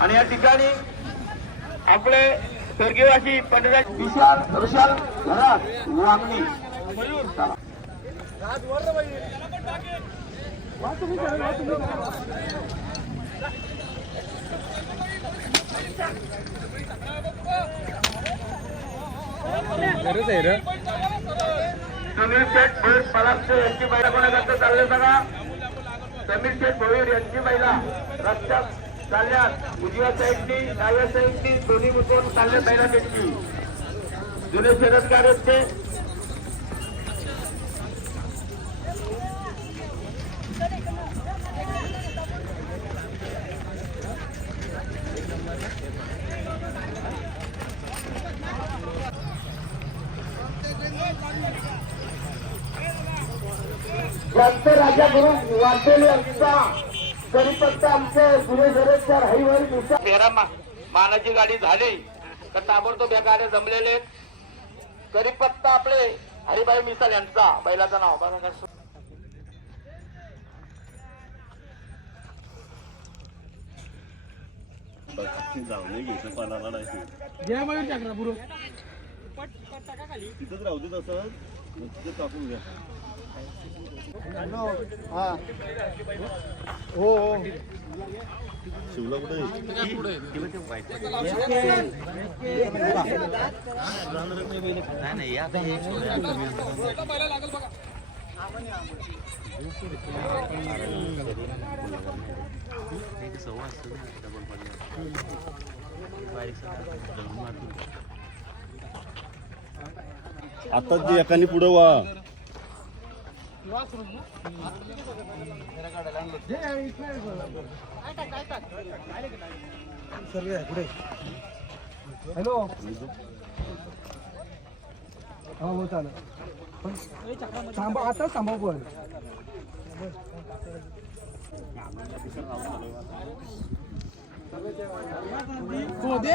आणि या ठिकाणी आपले स्वर्गीयवासी पंडित विशाल ऋषाल घरात वागणी चला. समीर शेठ भोईर पलाक्षे यांची महिला कोणाकडे चालले बघा. समीर शेठ भोईर यांची महिला. रस्त्यात चालल्यात. उजव्या साईडनी डाव्या साईडनी दोन्ही मुकून चालले महिला त्यांची जुने शरदकार आहेत you. संत राजा गुरु वाटेल यांचा. करीपत्ता आमचे जुने हरिवारी मुसा फेरा मा- मानाची गाडी झाली तर ताबडतोब या गाड्या जमलेले आहेत. करीपत्ता आपले हरिभाई मिसाल यांचा बैलाचं नाव बघा जाऊन घ्यायचं पानाला नाही. जय मयूर चक्र पुरो हो. शिवला कुठे तसं तिथं टाकून घ्या हो डबल शिवला कुठे आता जे एकाने पुढे वा. हॅलो. हा हो चालेल. थांबा आता थांबा पण. हो दे.